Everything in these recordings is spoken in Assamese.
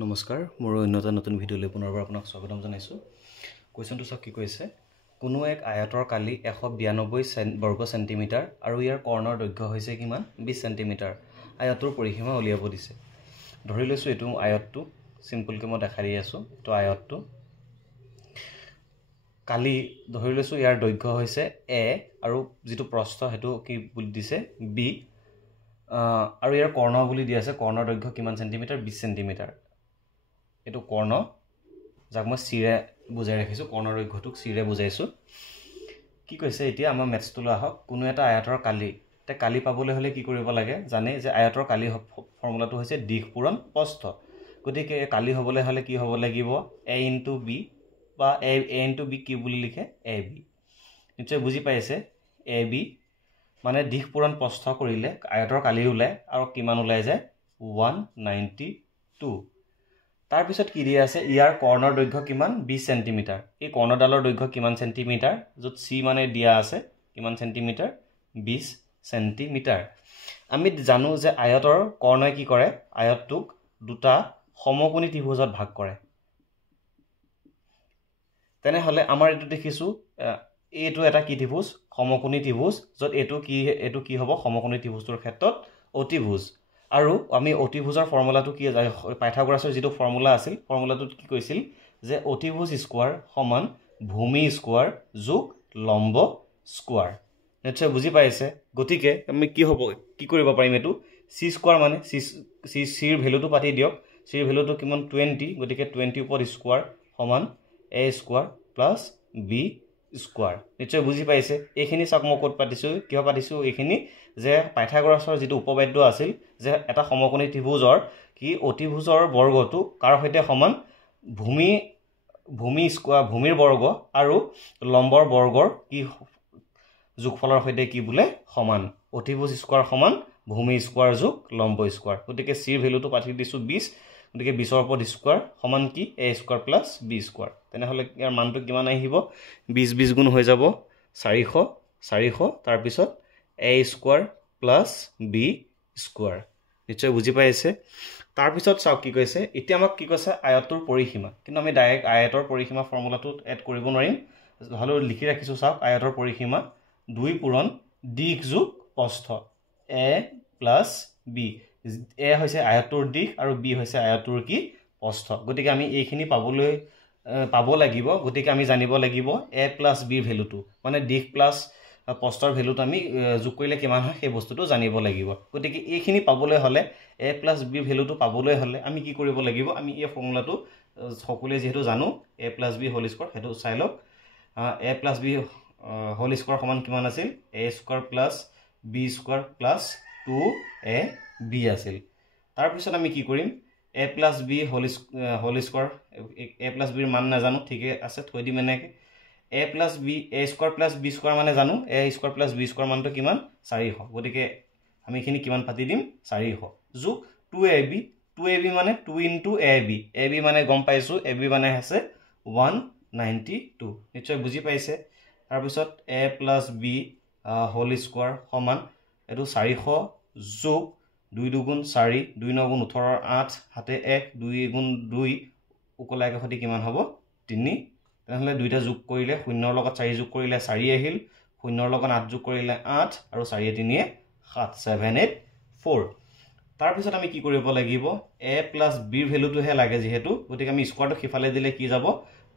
নমস্কাৰ মোৰ অন্যটা নতুন ভিডিঅ'লৈ পুনৰবাৰ আপোনাক স্বাগতম জনাইছো কোৱেশ্চনটো চাওক কি কৈছে কোনো এক আয়তৰ কালি 192 বৰ্গ সেন্টিমিটাৰ আৰু ইয়াৰ কৰ্ণৰ দৈৰ্ঘ্য হৈছে কিমান 20 সেন্টিমিটাৰ আয়তৰ পৰিসীমা উলিয়াব দিছে ধৰি লৈছো এটো আয়তটো সিম্পল কে মই দেখাই আছো তো আয়তটো কালি ধৰি লৈছো ইয়াৰ দৈৰ্ঘ্য হৈছে a আৰু যেটো প্ৰস্থ হেতু কি বুলি দিছে b আৰু ইয়াৰ কৰ্ণ বুলি দি আছে কৰ্ণৰ দৈৰ্ঘ্য কিমান সেন্টিমিটাৰ 20 সেন্টিমিটাৰ এটো কৰ্ণ যাক মই সিৰে বুজাই ৰাখিছো কৰ্ণৰ দৈৰ্ঘ্যটোক সিৰে বুজাইছো কি কৈছে এতিয়া আমাৰ মেথছটো লা হক কোনো এটা আয়তৰ কালি তে কালি পাবলৈ হলে কি কৰিব লাগে জানে যে আয়তৰ কালি ফৰ্মুলাটো হৈছে দিশ পূৰণ প্ৰস্থ গতিকে কালি হ'বলৈ হলে কি হ'ব লাগিব a * b বা a * b কি বুলি লিখে ab নিশ্চয় বুজি পাইছে ab মানে দিশ পূৰণ প্ৰস্থ কৰিলে আয়তৰ কালি ওলাই আৰু কিমান ওলাই যায় 192 তাৰ পিছত কি দিয়া আছে ইয়াৰ কৰ্ণৰ দৈৰ্ঘ্য কিমান 20 সেন্টিমিটাৰ এই কৰ্ণডালৰ দৈৰ্ঘ্য কিমান সেন্টিমিটাৰ যত c মানে দিয়া আছে কিমান সেন্টিমিটাৰ 20 সেন্টিমিটাৰ আমি জানো যে আয়তৰ কৰ্ণই কি কৰে আয়তটোক দুটা সমকোণী ত্ৰিভুজত ভাগ কৰে তেনে হলে আমাৰ এটো দেখিছো এটো এটা কি ত্ৰিভুজ সমকোণী ত্ৰিভুজ যত এটো কি হ'ব সমকোণী ত্ৰিভুজৰ ক্ষেত্ৰত অতিভুজ আৰু আমি অতিভুজৰ ফৰ্মুলাটো কি পাইথাগোৰাছৰ যেটো ফৰ্মুলা আছিল ফৰ্মুলাটোত কি কৈছিল যে অতিভুজ স্কয়াৰ সমান ভূমি স্কয়াৰ যোগ লম্ব স্কয়াৰ নিশ্চয় বুজি পাইছে গতিকে আমি কি হ'ব কি কৰিব পাৰিম এটো c স্কয়াৰ মানে c ৰ ভ্যালুটো পাতি দিয়ক c ৰ ভ্যালুটো কিমান 20 গতিকে 20 ওপৰ স্কয়াৰ সমান a square plus b square নিশ্চয় বুজি পাইছে এইখিনি চাক মই কত পাতিছো কিয় পাতিছো এইখিনি যে পাইথাগোৰাছৰ যেটো উপপাদ্য আছিল যে এটা সমকোণী ত্ৰিভুজৰ কি অতিভুজৰ বৰ্গটো কাৰ সৈতে সমান ভূমি স্কয়াৰ ভূমিৰ বৰ্গ আৰু লম্বৰ বৰ্গৰ কি যোগফলৰ সৈতে কি বোলে সমান অতিভুজ স্কয়াৰ সমান ভূমি স্কয়াৰ যোগ লম্ব স্কয়াৰ গতিকে c ৰ ভ্যালুটো পাতি দিছো 20 গতিকে 20 ৰ ওপৰত স্কয়াৰ সমান কি a square plus b square তেনে হলে ইয়াৰ মানটো কিমান আহিব 20 গুণ হৈ যাব 400 তাৰ পিছত a square plus b square নিশ্চয় বুজি পাইছে তাৰ পিছত চাও কি কৈছে এতিয়া আমাক কি কৈছে আয়তৰ পৰিসীমা কিন্তু আমি ডাইৰেক্ট আয়তৰ পৰিসীমা ফৰ্মুলাটোত এড কৰিব নোৱাৰিম হলো লিখি ৰাখিছো চাও আয়তৰ পৰিসীমা 2 পূৰণ দিশ যোগ প্ৰস্থ a প্লাস b a হৈছে আয়তৰ দিশ আৰু b হৈছে আয়তৰ কি প্ৰস্থ গতিকে আমি এইখিনি পাব লাগিব গতিকে আমি জানিব লাগিব a প্লাস b ভ্যালুটো মানে দিশ প্লাস প্ৰস্থৰ ভ্যালুটো আমি যোগ কৰিলে কিমান হয় সেই বস্তুটো জানিব লাগিব গতিকে এইখিনি পাবলৈ হলে a প্লাস b ভ্যালুটো পাবলৈ হলে আমি কি কৰিব লাগিব আমি এই ফৰ্মুলাটো সকলোৱে যেহেতু জানো a plus b whole square হেতু চাই লওক a plus b whole square সমান কিমান আছিল a square plus b square plus 2ab আছিল তাৰ পিছত আমি কি কৰিম a plus b whole square a plus b ৰ মান না জানো ঠিকে আছে থৈ দিম এনেকে a plus b a square plus b square মানে জানো a square plus b square মানটো কিমান 400 গতিকে আমি এখিনি কিমান পাতি দিম 400 যোগ 2ab মানে 2 into ab মানে গম পাইছো ab মানে আছে 192 নিশ্চয় বুজি পাইছে তাৰ পিছত a plus b whole square সমান এটো 400 যোগ 2 দুগুণ 4 2 9 গুণ 18 8 হাতে 1 2 গুণ 2 উকলাকে হতি কিমান হ'ব 3 তেনেহলে দুইটা যোগ কৰিলে 0 ৰ লগত 4 যোগ কৰিলে 4 আহিল 0 ৰ লগত 8 যোগ কৰিলে 8 আৰু 4 3 7 7 8 4 তাৰ পিছত আমি কি কৰিব লাগিব a plus b ৰ ভ্যালুটো হে লাগে যেহেতু গতিকে আমি স্কয়াৰটো খিফালে দিলে কি যাব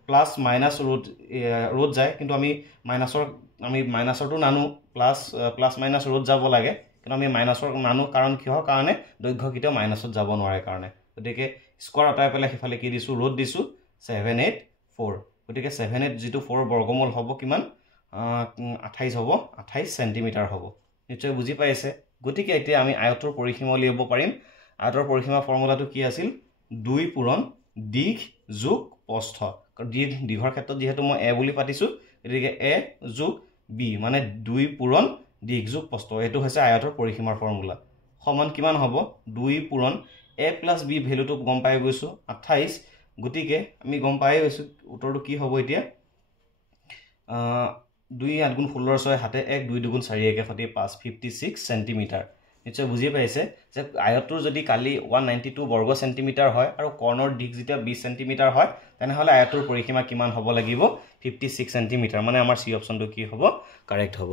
প্লাস মাইনাস ৰুট যায় কিন্তু আমি মাইনাসৰটো নানো প্লাস মাইনাস ৰুট যাব লাগে কিন্তু আমি মাইনাসৰ নানো কাৰণ কি হয় কাৰণে দৈৰ্ঘ্য কিটা মাইনাসত যাব নোৱাৰে কাৰণে গতিকে স্কয়াৰ আটাই পেলে খিফালে কি দিছো ৰুট দিছো 784 গতিকে 78 যেটো 4 বৰ্গমূল হ'ব কিমান 28 হ'ব 28 সেন্টিমিটাৰ হ'ব নিশ্চয় বুজি পাইছে গতিকে এতিয়া আমি আয়তৰ পৰিসীমা উলিয়াব পাৰিম আয়তৰ পৰিসীমা ফৰ্মুলাটো কি আছিল 2 পূৰণ দিশ যোগ প্ৰস্থ দিশৰ ক্ষেত্ৰত যেহেতু মই a বুলি পাতিছো গতিকে a যোগ b মানে 2 পূৰণ দিশ যোগ প্ৰস্থ এটো হৈছে আয়তৰ পৰিসীমাৰ ফৰ্মুলা সমান কিমান হ'ব 2 পূৰণ a plus b ভ্যালুটো গম পাই গৈছো 28 গতিকে আমি গম পাই গৈছো উত্তৰটো কি হ'ব এতিয়া 2 8 গুণ 16 6 হাতে 1 2 2 গুণ 4 1 5 56 সেন্টিমিটাৰ নিশ্চয় বুজি পাইছে যে আয়তটোৰ যদি কালি 192 বৰ্গ সেন্টিমিটাৰ হয় আৰু কৰ্ণৰ দিক যেতিয়া 20 সেন্টিমিটাৰ হয় তেনেহলে আয়তটোৰ পৰিসীমা কিমান হ'ব লাগিব 56 সেন্টিমিটাৰ মানে আমাৰ সি অপচনটো কি হ'ব কাৰেক্ট হ'ব